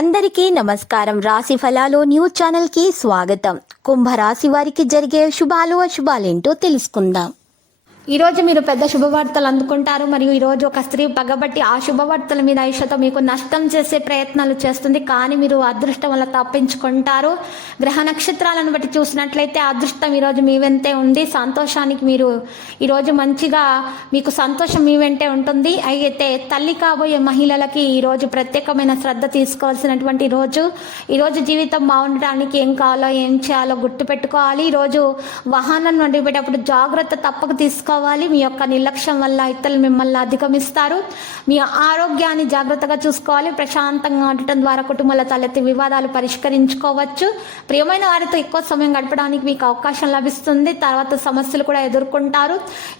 అందరికీ నమస్కారం. రాశి ఫలాలు న్యూస్ ఛానల్ కి స్వాగతం. కుంభరాశి వారికి జరిగే శుభాలు అశుభాలేంటో తెలుసుకుందాం. ఈ రోజు మీరు పెద్ద శుభవార్తలు అందుకుంటారు. మరియు ఈ రోజు ఒక స్త్రీ పగబట్టి ఆ శుభవార్తల మీద ఐషతో మీకు నష్టం చేసే ప్రయత్నాలు చేస్తుంది. కానీ మీరు అదృష్టం వల్ల తప్పించుకుంటారు. గ్రహ నక్షత్రాలను బట్టి చూసినట్లయితే అదృష్టం ఈరోజు మీ వెంటే ఉంది. సంతోషానికి మీరు ఈరోజు మంచిగా మీకు సంతోషం మీ వెంటే ఉంటుంది. అయితే తల్లి కాబోయే మహిళలకి ఈరోజు ప్రత్యేకమైన శ్రద్ధ తీసుకోవాల్సినటువంటి రోజు. ఈరోజు జీవితం బాగుండటానికి ఏం కావాలో ఏం చేయాలో గుర్తు పెట్టుకోవాలి. ఈరోజు వాహనం నడిపేటప్పుడు జాగ్రత్త తప్పక తీసుకోవాలి. మీ యొక్క నిర్లక్ష్యం వల్ల ఇతరులు మిమ్మల్ని అధిగమిస్తారు. మీ ఆరోగ్యాన్ని జాగ్రత్తగా చూసుకోవాలి. ప్రశాంతంగా ఉండటం ద్వారా కుటుంబాల తలెత్తి వివాదాలు పరిష్కరించుకోవచ్చు. ప్రియమైన వారితో ఎక్కువ సమయం గడపడానికి మీకు అవకాశం లభిస్తుంది. తర్వాత సమస్యలు కూడా ఎదుర్కొంటారు.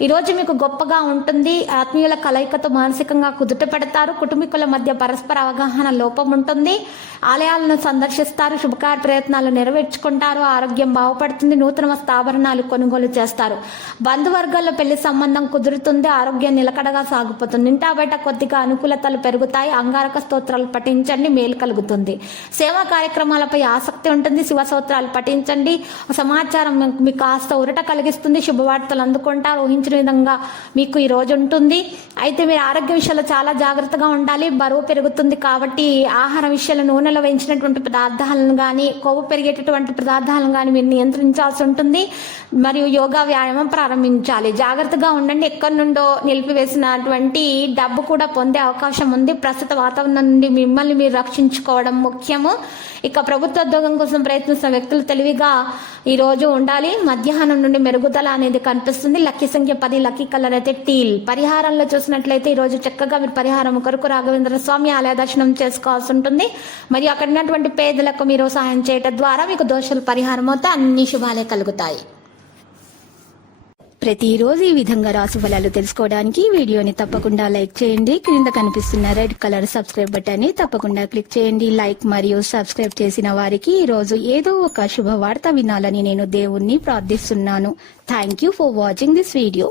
ఈరోజు మీకు గొప్పగా ఉంటుంది. ఆత్మీయుల కలయికతో మానసికంగా కుదుట పెడతారు. కుటుంబీకుల మధ్య పరస్పర అవగాహన లోపం ఉంటుంది. ఆలయాలను సందర్శిస్తారు. శుభకార్య ప్రయత్నాలు నెరవేర్చుకుంటారు. ఆరోగ్యం బాగుపడుతుంది. నూతన వస్త్రాభరణాలు కొనుగోలు చేస్తారు. బంధువర్గాల్లో పెళ్లి సంబంధం కుదురుతుంది. ఆరోగ్యం నిలకడగా సాగిపోతుంది. ఇంటా బయట కొద్దిగా అనుకూలతలు పెరుగుతాయి. అంగారక స్తోత్రాలు పఠించండి, మేలు కలుగుతుంది. సేవా కార్యక్రమాలపై ఆసక్తి ఉంటుంది. శివ స్తోత్రాలు పఠించండి. సమాచారం మీకు కాస్త ఉరట కలిగిస్తుంది. శుభవార్తలు అందుకుంటారు. ఊహించిన విధంగా మీకు ఈ రోజు ఉంటుంది. అయితే మీరు ఆరోగ్య విషయాల్లో చాలా జాగ్రత్తగా ఉండాలి. బరువు పెరుగుతుంది కాబట్టి ఆహార విషయాలు నూనెలో వేయించినటువంటి పదార్థాలను కానీ కొవ్వు పెరిగేటటువంటి పదార్థాలను కానీ మీరు నియంత్రించాల్సి ఉంటుంది. మరియు యోగా వ్యాయామం ప్రారంభించాలి. జాగ్రత్తగా ఉండండి. ఎక్కడి నుండో నిలిపివేసినటువంటి డబ్బు కూడా పొందే అవకాశం ఉంది. ప్రస్తుత వాతావరణం నుండి మిమ్మల్ని మీరు రక్షించుకోవడం ముఖ్యము. ఇక ప్రభుత్వ ఉద్యోగం కోసం ప్రయత్నిస్తున్న వ్యక్తులు తెలివిగా ఈ రోజు ఉండాలి. మధ్యాహ్నం నుండి మెరుగుదల అనేది కనిపిస్తుంది. లక్కీ సంఖ్య 10, లక్కీ కలర్ అయితే టీల్. పరిహారంలో చూసినట్లయితే ఈ రోజు చక్కగా మీరు పరిహారం కొరకు రాఘవేంద్ర స్వామి ఆలయ దర్శనం చేసుకోవాల్సి ఉంటుంది. మరియు అక్కడ ఉన్నటువంటి పేదలకు మీరు సహాయం చేయడం ద్వారా మీకు దోషాలు పరిహారం అవుతాయి. అన్ని శుభాలే కలుగుతాయి. ప్రతిరోజు ఈ విధంగా రాశి ఫలాలు తెలుసుకోవడానికి వీడియోని తప్పకుండా లైక్ చేయండి. క్రింద కనిపిస్తున్న రెడ్ కలర్ సబ్స్క్రైబ్ బటన్ ని తప్పకుండా క్లిక్ చేయండి. లైక్ మరియు సబ్స్క్రైబ్ చేసిన వారికి ఈ రోజు ఏదో ఒక శుభవార్త వినాలని నేను దేవుణ్ణి ప్రార్థిస్తున్నాను. Thank you for watching this video.